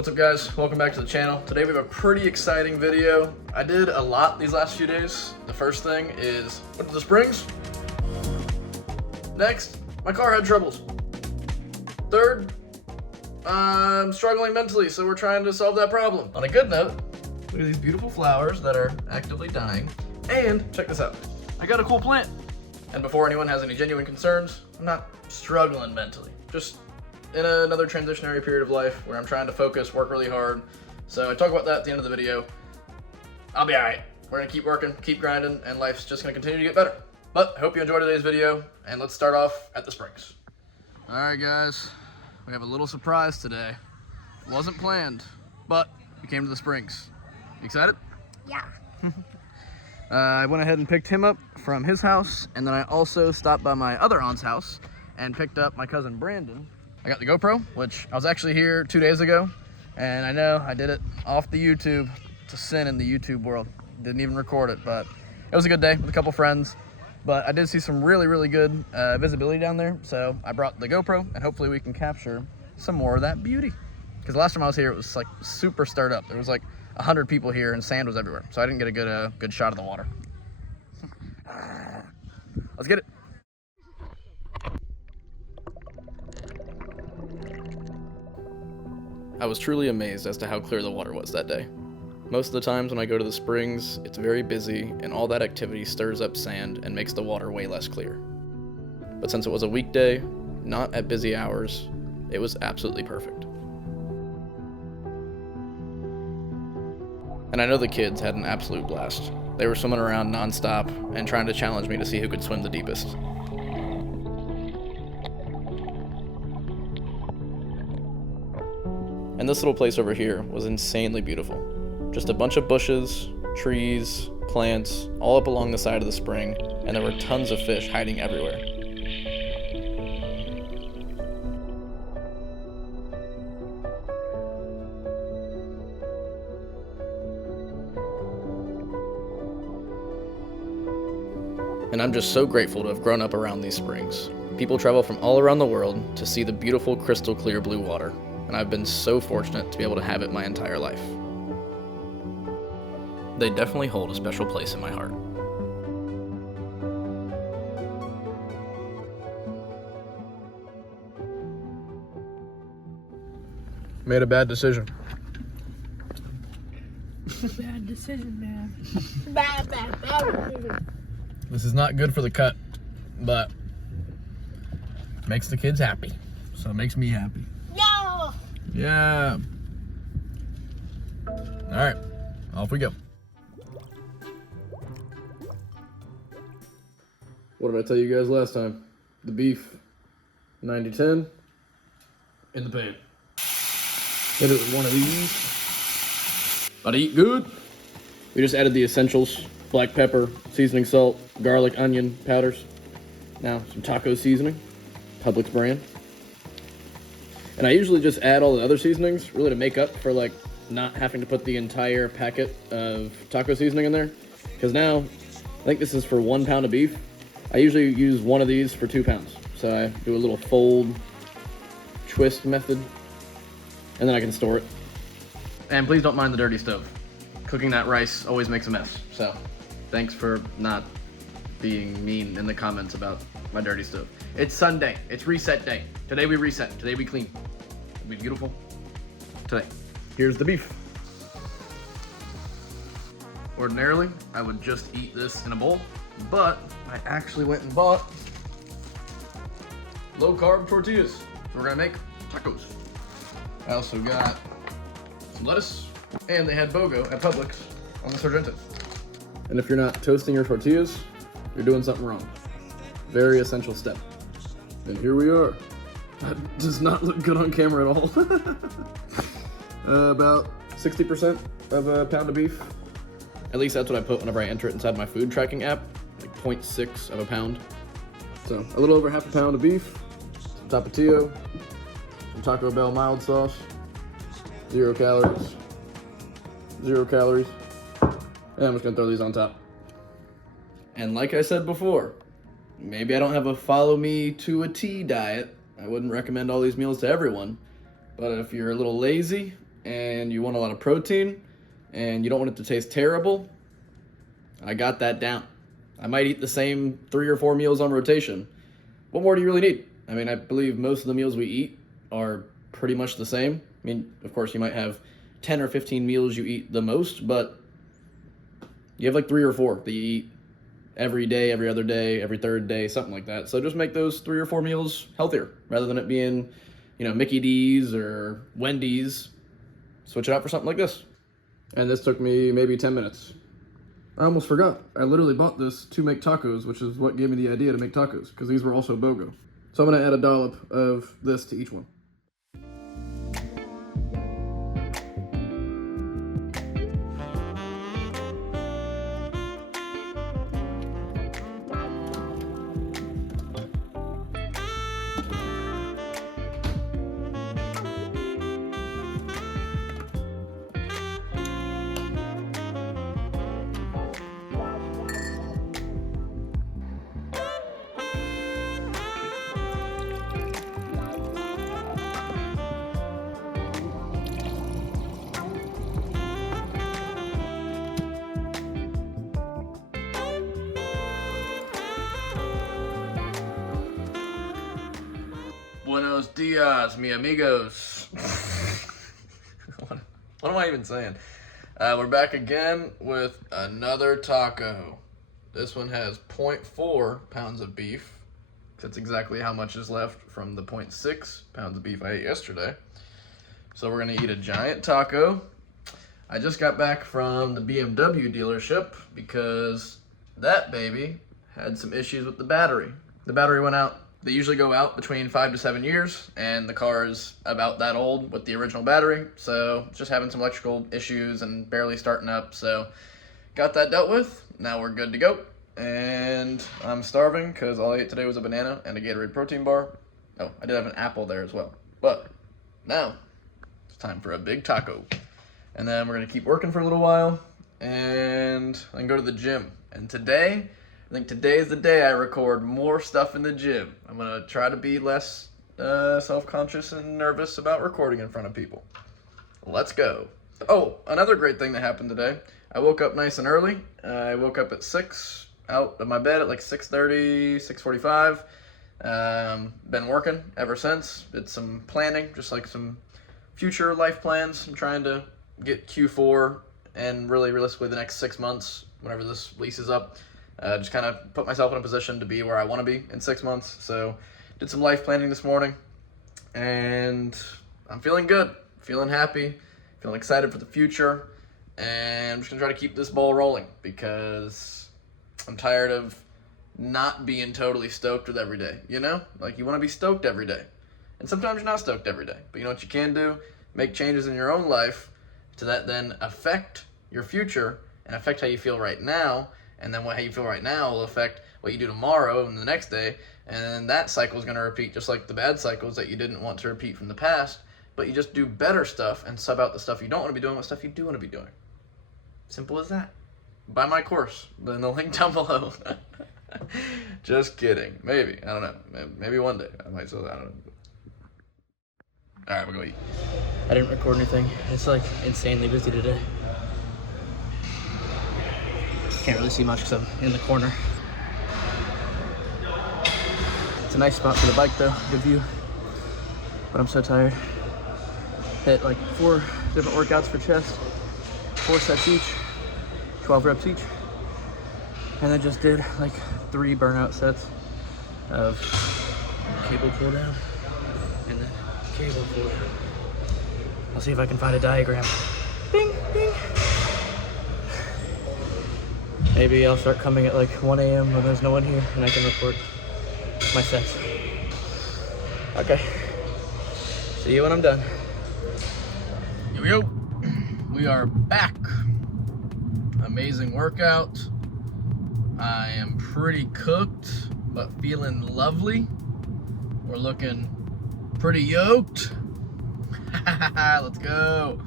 What's up guys, welcome back to the channel. Today we have a pretty exciting video. I did a lot these last few days. The first thing is, went to the Springs. Next, my car had troubles. Third, I'm struggling mentally, so we're trying to solve that problem. On a good note, look at these beautiful flowers that are actively dying. And check this out, I got a cool plant. And before anyone has any genuine concerns, I'm not struggling mentally. Just in another transitionary period of life where I'm trying to focus, work really hard. So I talk about that at the end of the video. I'll be alright. We're gonna keep working, keep grinding, and life's just gonna continue to get better. But I hope you enjoyed today's video, and let's start off at the Springs. Alright guys, we have a little surprise today. It wasn't planned, but we came to the Springs. You excited? Yeah. I went ahead and picked him up from his house, and then I also stopped by my other aunt's house and picked up my cousin Brandon. I got the GoPro, which I was actually here 2 days ago, and I know I did it off the YouTube. It's a sin in the YouTube world. Didn't even record it, but it was a good day with a couple friends. But I did see some really good visibility down there, so I brought the GoPro, and hopefully we can capture some more of that beauty. Because last time I was here, it was like super stirred up. There was like 100 people here, and sand was everywhere, so I didn't get a good shot of the water. Let's get it. I was truly amazed as to how clear the water was that day. Most of the times when I go to the Springs, it's very busy and all that activity stirs up sand and makes the water way less clear. But since it was a weekday, not at busy hours, it was absolutely perfect. And I know the kids had an absolute blast. They were swimming around non-stop and trying to challenge me to see who could swim the deepest. And this little place over here was insanely beautiful. Just a bunch of bushes, trees, plants, all up along the side of the spring, and there were tons of fish hiding everywhere. And I'm just so grateful to have grown up around these springs. People travel from all around the world to see the beautiful crystal clear blue water, and I've been so fortunate to be able to have it my entire life. They definitely hold a special place in my heart. Made a bad decision. Bad decision, man. Bad decision. This is not good for the cut, but makes the kids happy, so it makes me happy. No! Yeah. All right, off we go. What did I tell you guys last time? The beef, 90-10, in the pan. Hit it with one of these. About to eat good. We just added the essentials: black pepper, seasoning salt, garlic, onion powders. Now some taco seasoning, Publix brand. And I usually just add all the other seasonings, really to make up for like not having to put the entire packet of taco seasoning in there. Because now, I think this is for 1 pound of beef. I usually use one of these for 2 pounds. So I do a little fold, twist method, and then I can store it. And please don't mind the dirty stove. Cooking that rice always makes a mess. So thanks for not being mean in the comments about my dirty stove. It's Sunday, it's reset day. Today we reset, today we clean. It'll be beautiful today. Here's the beef. Ordinarily, I would just eat this in a bowl, but I actually went and bought low-carb tortillas. So we're gonna make tacos. I also got some lettuce, and they had BOGO at Publix on the Sargento. And if you're not toasting your tortillas, you're doing something wrong. Very essential step. And here we are. That does not look good on camera at all. About 60% of a pound of beef. At least that's what I put whenever I enter it inside my food tracking app, like 0.6 of a pound. So a little over half a pound of beef, some Tapatio, some Taco Bell mild sauce, 0 calories, 0 calories. And I'm just gonna throw these on top. And like I said before, maybe I don't have a follow me to a T diet. I wouldn't recommend all these meals to everyone, but if you're a little lazy and you want a lot of protein and you don't want it to taste terrible, I got that down. I might eat the same 3 or 4 meals on rotation. What more do you really need? I mean, I believe most of the meals we eat are pretty much the same. I mean, of course, you might have 10 or 15 meals you eat the most, but you have like 3 or 4 that you eat every day, every other day, every third day, something like that. So just make those 3 or 4 meals healthier rather than it being, Mickey D's or Wendy's. Switch it out for something like this. And this took me maybe 10 minutes. I almost forgot. I literally bought this to make tacos, which is what gave me the idea to make tacos, because these were also BOGO. So I'm gonna add a dollop of this to each one. Buenos dias, mi amigos. What am I even saying? We're back again with another taco. This one has 0.4 pounds of beef. That's exactly how much is left from the 0.6 pounds of beef I ate yesterday. So we're gonna eat a giant taco. I just got back from the BMW dealership because that baby had some issues with the battery. The battery went out. They usually go out between 5 to 7 years, and the car is about that old with the original battery, so just having some electrical issues and barely starting up. So got that dealt with. Now we're good to go, and I'm starving because all I ate today was a banana and a Gatorade protein bar. Oh, I did have an apple there as well. But now it's time for a big taco, and then we're gonna keep working for a little while and then go to the gym. And I think today is the day I record more stuff in the gym. I'm gonna try to be less self-conscious and nervous about recording in front of people. Let's go. Oh, another great thing that happened today. I woke up nice and early. I woke up at 6, out of my bed at like 6:30, 6:45. Been working ever since. Did some planning, just like some future life plans. I'm trying to get Q4 and really realistically the next 6 months, whenever this lease is up. Just kind of put myself in a position to be where I want to be in 6 months. So did some life planning this morning, and I'm feeling good, feeling happy, feeling excited for the future, and I'm just gonna try to keep this ball rolling because I'm tired of not being totally stoked with every day, Like, you want to be stoked every day, and sometimes you're not stoked every day, but you know what you can do? Make changes in your own life to that then affect your future and affect how you feel right now. And then how you feel right now will affect what you do tomorrow and the next day. And then that cycle is going to repeat, just like the bad cycles that you didn't want to repeat from the past. But you just do better stuff and sub out the stuff you don't want to be doing with stuff you do want to be doing. Simple as that. Buy my course in the link down below. Just kidding. Maybe. I don't know. Maybe one day. I might sell that. I don't know. All right, we'll go eat. I didn't record anything. It's like insanely busy today. Can't really see much because I'm in the corner. It's a nice spot for the bike though, good view. But I'm so tired. Hit like 4 different workouts for chest, 4 sets each, 12 reps each. And I just did like 3 burnout sets of cable pull down and then cable pull down. I'll see if I can find a diagram. Bing, bing. Maybe I'll start coming at like 1 a.m. when there's no one here and I can record my sets. Okay. See you when I'm done. Here we go. We are back. Amazing workout. I am pretty cooked, but feeling lovely. We're looking pretty yoked. Let's go.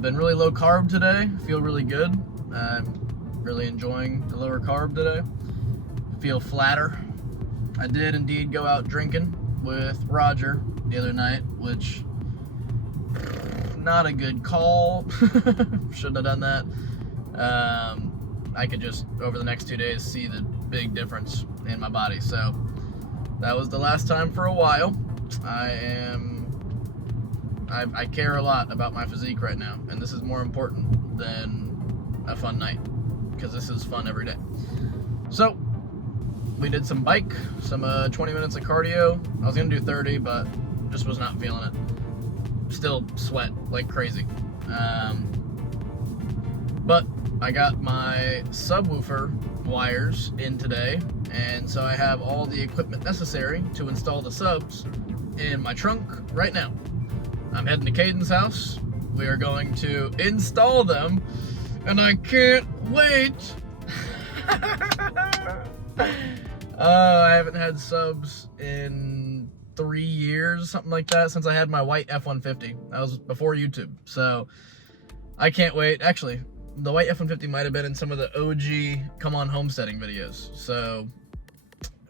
Been really low carb today. Feel really good. I'm really enjoying the lower carb today. Feel flatter. I did indeed go out drinking with Roger the other night, which not a good call. Shouldn't have done that. I could just, over the next 2 days, see the big difference in my body. So that was the last time for a while. I care a lot about my physique right now, and this is more important than a fun night, because this is fun every day. So we did some bike, some 20 minutes of cardio. I was gonna do 30, but just was not feeling it. Still sweat like crazy. But I got my subwoofer wires in today, and so I have all the equipment necessary to install the subs in my trunk right now. I'm heading to Caden's house. We are going to install them, and I can't wait. I haven't had subs in 3 years, something like that, since I had my white F-150. That was before YouTube, so I can't wait. Actually, the white F-150 might have been in some of the OG Come On Homesteading videos. So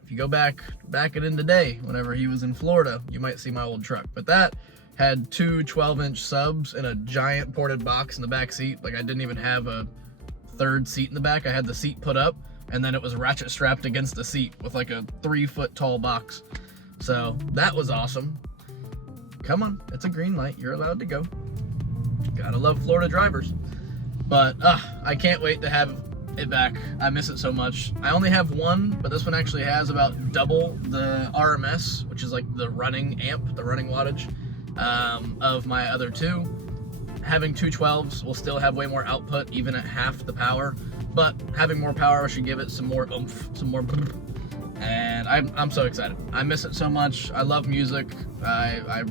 if you go back it in the day, whenever he was in Florida, you might see my old truck. But that had two 12-inch subs in a giant ported box in the back seat. Like, I didn't even have a third seat in the back. I had the seat put up, and then it was ratchet strapped against the seat with like a 3-foot tall box. So that was awesome. Come on, it's a green light. You're allowed to go. Gotta love Florida drivers. But I can't wait to have it back. I miss it so much. I only have one, but this one actually has about double the RMS, which is like the running amp, the running wattage of my other two. Having two 12s will still have way more output, even at half the power, but having more power should give it some more oomph, some more brrr. And I'm so excited. I miss it so much. I love music. I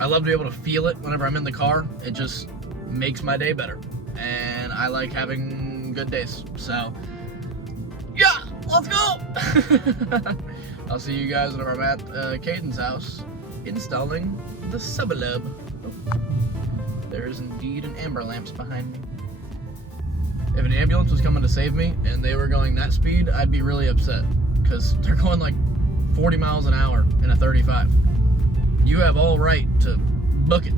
love to be able to feel it whenever I'm in the car. It just makes my day better, and I like having good days. So yeah, let's go. I'll see you guys whenever I'm at Caden's house installing the sublab. Oh, there is indeed an amber lamps behind me. If an ambulance was coming to save me and they were going that speed, I'd be really upset, because they're going like 40 miles an hour in a 35. You have all right to book it.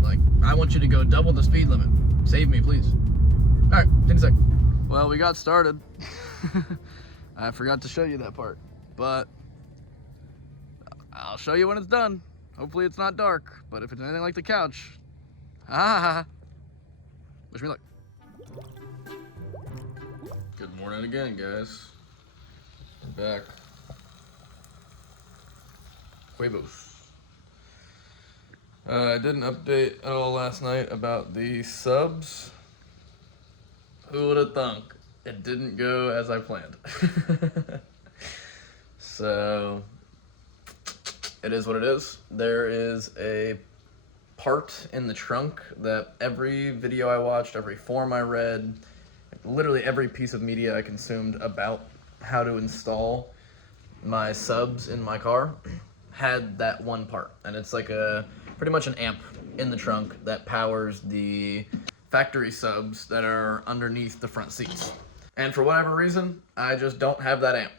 Like, I want you to go double the speed limit. Save me, please. All right, take a sec. Well, we got started. I forgot to show you that part, but I'll show you when it's done. Hopefully it's not dark, but if it's anything like the couch, wish me luck. Good morning again, guys. I'm back. Huevos. I did an update at all last night about the subs. Who would have thunk? It didn't go as I planned. So, it is what it is. There is a part in the trunk that every video I watched, every forum I read, literally every piece of media I consumed about how to install my subs in my car had that one part. And it's like pretty much an amp in the trunk that powers the factory subs that are underneath the front seats. And for whatever reason, I just don't have that amp.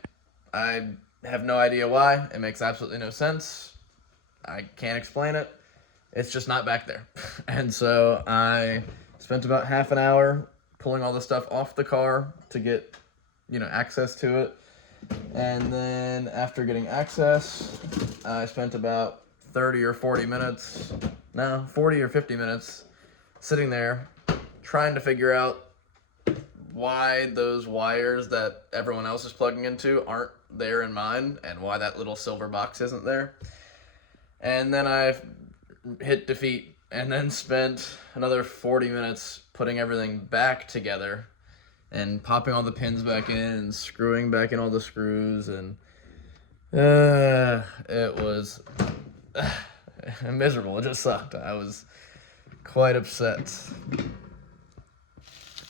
I have no idea why. It makes absolutely no sense. I can't explain it. It's just not back there. And so I spent about half an hour pulling all the stuff off the car to get, access to it. And then after getting access, I spent about 30 or 40 minutes, 40 or 50 minutes sitting there trying to figure out why those wires that everyone else is plugging into aren't there in mine, and why that little silver box isn't there. And then I hit defeat, and then spent another 40 minutes putting everything back together and popping all the pins back in and screwing back in all the screws, and it was miserable. It just sucked. I was quite upset.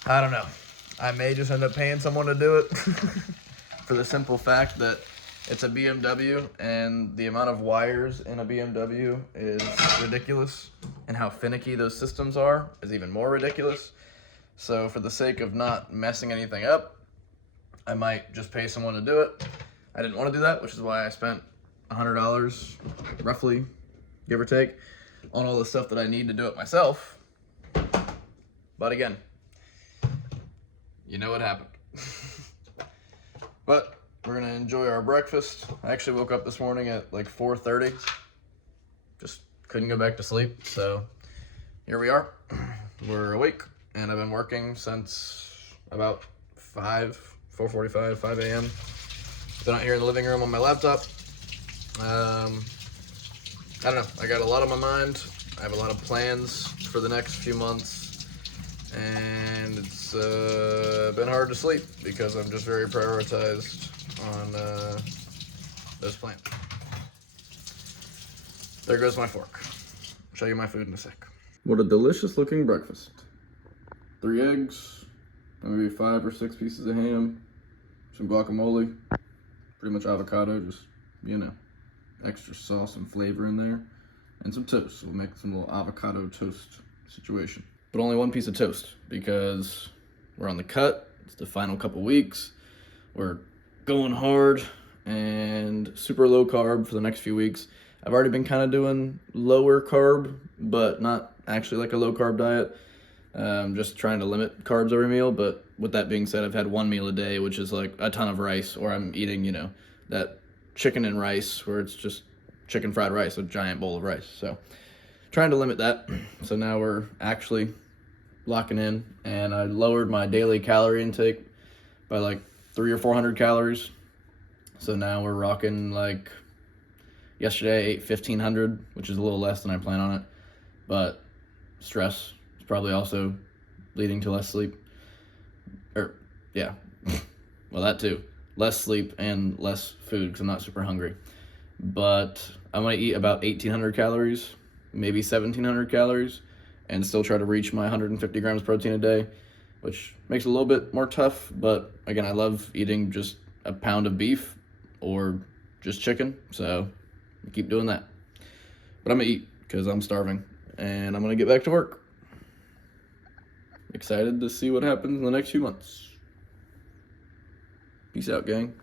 I don't know. I may just end up paying someone to do it for the simple fact that it's a BMW, and the amount of wires in a BMW is ridiculous, and how finicky those systems are is even more ridiculous. So for the sake of not messing anything up, I might just pay someone to do it. I didn't want to do that, which is why I spent $100, roughly, give or take, on all the stuff that I need to do it myself. But again, you know what happened. But we're gonna enjoy our breakfast. I actually woke up this morning at like 4:30. Just couldn't go back to sleep, so here we are. We're awake, and I've been working since about 4:45, 5 a.m. Been out here in the living room on my laptop. I don't know, I got a lot on my mind. I have a lot of plans for the next few months, and it's been hard to sleep because I'm just very prioritized on those plans. There goes my fork. I'll show you my food in a sec. What a delicious looking breakfast. 3 eggs, maybe 5 or 6 pieces of ham, some guacamole, pretty much avocado, just, you know, extra sauce and flavor in there, and some toast. So we'll make some little avocado toast situation. But only 1 piece of toast because we're on the cut. It's the final couple weeks. We're going hard and super low carb for the next few weeks. I've already been kind of doing lower carb, but not actually like a low carb diet. Just trying to limit carbs every meal. But with that being said, I've had 1 meal a day, which is like a ton of rice, or I'm eating, you know, that chicken and rice where it's just chicken fried rice, a giant bowl of rice. So trying to limit that. So now we're actually locking in, and I lowered my daily calorie intake by like 300 or 400 calories. So now we're rocking, like, yesterday I ate 1,500, which is a little less than I plan on it, but stress is probably also leading to less sleep. Yeah, well, that too. Less sleep and less food because I'm not super hungry. But I'm gonna eat about 1,800 calories, maybe 1,700 calories, and still try to reach my 150 grams protein a day, which makes it a little bit more tough. But again, I love eating just a pound of beef or just chicken, so I keep doing that. But I'm gonna eat because I'm starving, and I'm gonna get back to work. Excited to see what happens in the next few months. Peace out, gang.